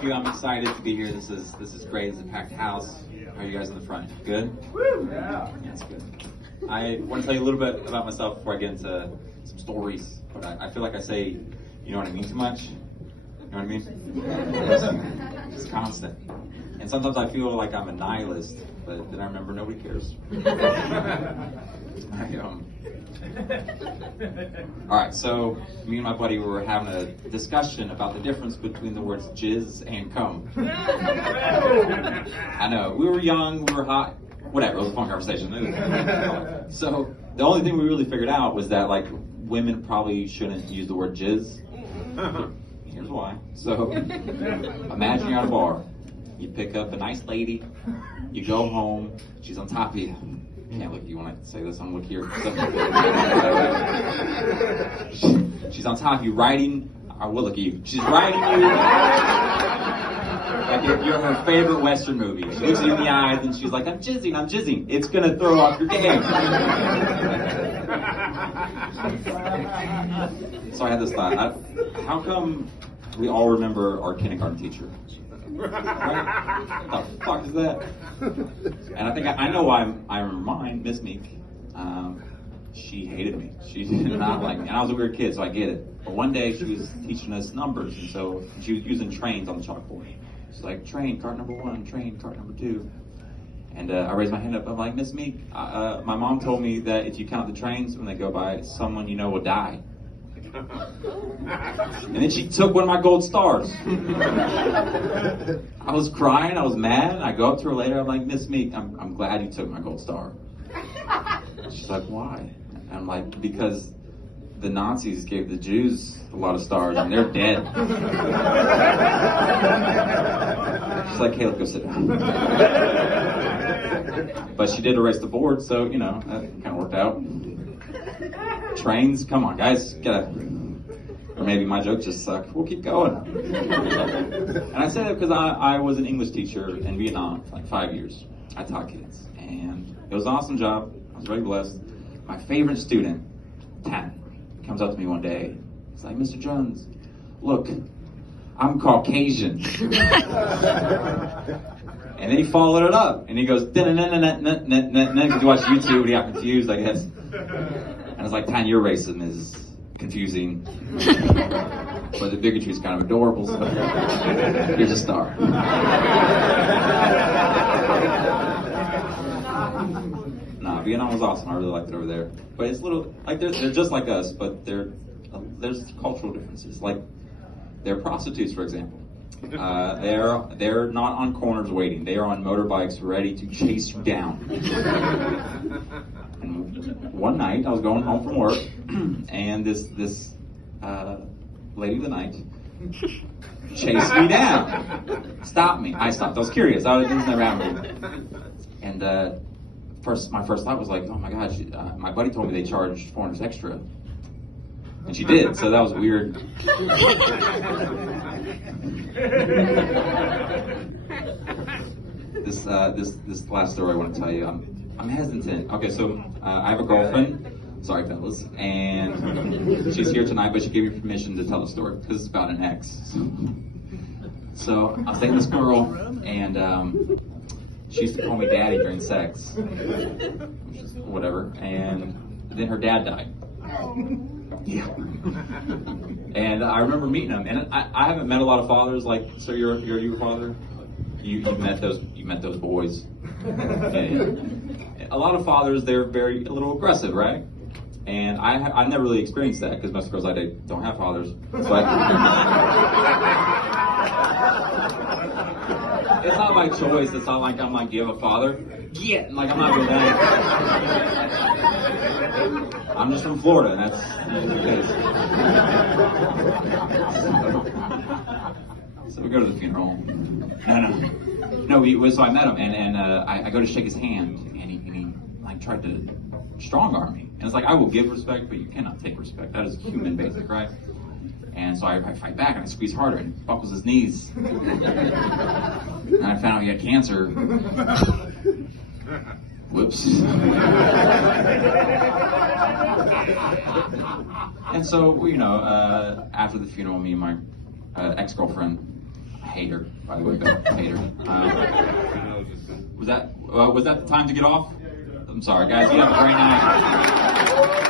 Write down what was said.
Thank you. I'm excited to be here. This is great. It's a packed house. How are you guys in the front? Good? Woo! Yeah, that's good. I want to tell you a little bit about myself before I get into some stories. But I feel like I say, you know what I mean, too much. You know what I mean? It's constant. And sometimes I feel like I'm a nihilist, but then I remember nobody cares. All right, so me and my buddy were having a discussion about the difference between the words jizz and cum. I know, we were young, we were hot, whatever, it was a fun conversation. So the only thing we really figured out was that like women probably shouldn't use the word jizz. Here's why. So imagine you're at a bar, you pick up a nice lady, you go home, she's on top of you. Can't look. You want to say this? I'm looking here. She's on top of you, riding. I will look at you. She's riding you like you're her favorite Western movie. She looks you in the eyes and she's like, "I'm jizzing, I'm jizzing." It's gonna throw off your game. So I had this thought: how come we all remember our kindergarten teacher? Right? What the fuck is that? And I think I know why I remember mine, Miss Meek. She hated me. She did not like me. And I was a weird kid, so I get it. But one day she was teaching us numbers, and so she was using trains on the chalkboard. She's like, train, cart number 1, train, cart number 2. And I raised my hand up. I'm like, Miss Meek, my mom told me that if you count the trains when they go by, someone you know will die. And then she took one of my gold stars. I was crying, I was mad. I go up to her later, I'm like, Miss Meek, I'm glad you took my gold star. She's like, why? And I'm like, because the Nazis gave the Jews a lot of stars and they're dead. She's like, hey, let's go sit down. But she did erase the board, so, you know, that kind of worked out. Trains, come on, guys, or maybe my jokes just suck. We'll keep going. And I say that because I was an English teacher in Vietnam for like 5 years. I taught kids, and it was an awesome job. I was very blessed. My favorite student, Tan, comes up to me one day. He's like, Mr. Jones, look, I'm Caucasian. And then he followed it up, and he goes, because you watch YouTube, and he got confused, I guess. And I was like, Tan, your racism is confusing, but the bigotry is kind of adorable, so here's a star. Nah, Vietnam was awesome. I really liked it over there. But it's little, like they're just like us, but there's cultural differences. Like, they're prostitutes, for example. They're not on corners waiting. They are on motorbikes ready to chase you down. And one night I was going home from work, and this lady of the night chased me down, stopped me. I stopped. I was curious. I was around me, and my first thought was like, oh my gosh, my buddy told me they charged $400 extra, and she did. So that was weird. This last story I want to tell you. I'm hesitant. Okay, so I have a girlfriend. Sorry, fellas. And she's here tonight, but she gave me permission to tell the story because it's about an ex. So I was dating this girl, and she used to call me daddy during sex, whatever. And then her dad died. Yeah. And I remember meeting him, and I haven't met a lot of fathers. Like, so you're your father? You met those boys. And a lot of fathers, they're a little aggressive, right? And I never really experienced that because most of the girls I date don't have fathers. So it's not my choice. It's not like I'm like, you have a father? Yeah, like I'm not doing that. I'm just from Florida, and that's the case. So we go to the funeral. No. So I met him, and I go to shake his hand, and he like tried to strong arm me. And it's like, I will give respect, but you cannot take respect. That is human basic, right? And so I fight back, and I squeeze harder, and he buckles his knees. And I found out he had cancer. Whoops. And so, you know, after the funeral, me and my ex-girlfriend Hater, by the way, hater. Was that the time to get off? I'm sorry, guys. You have a great night.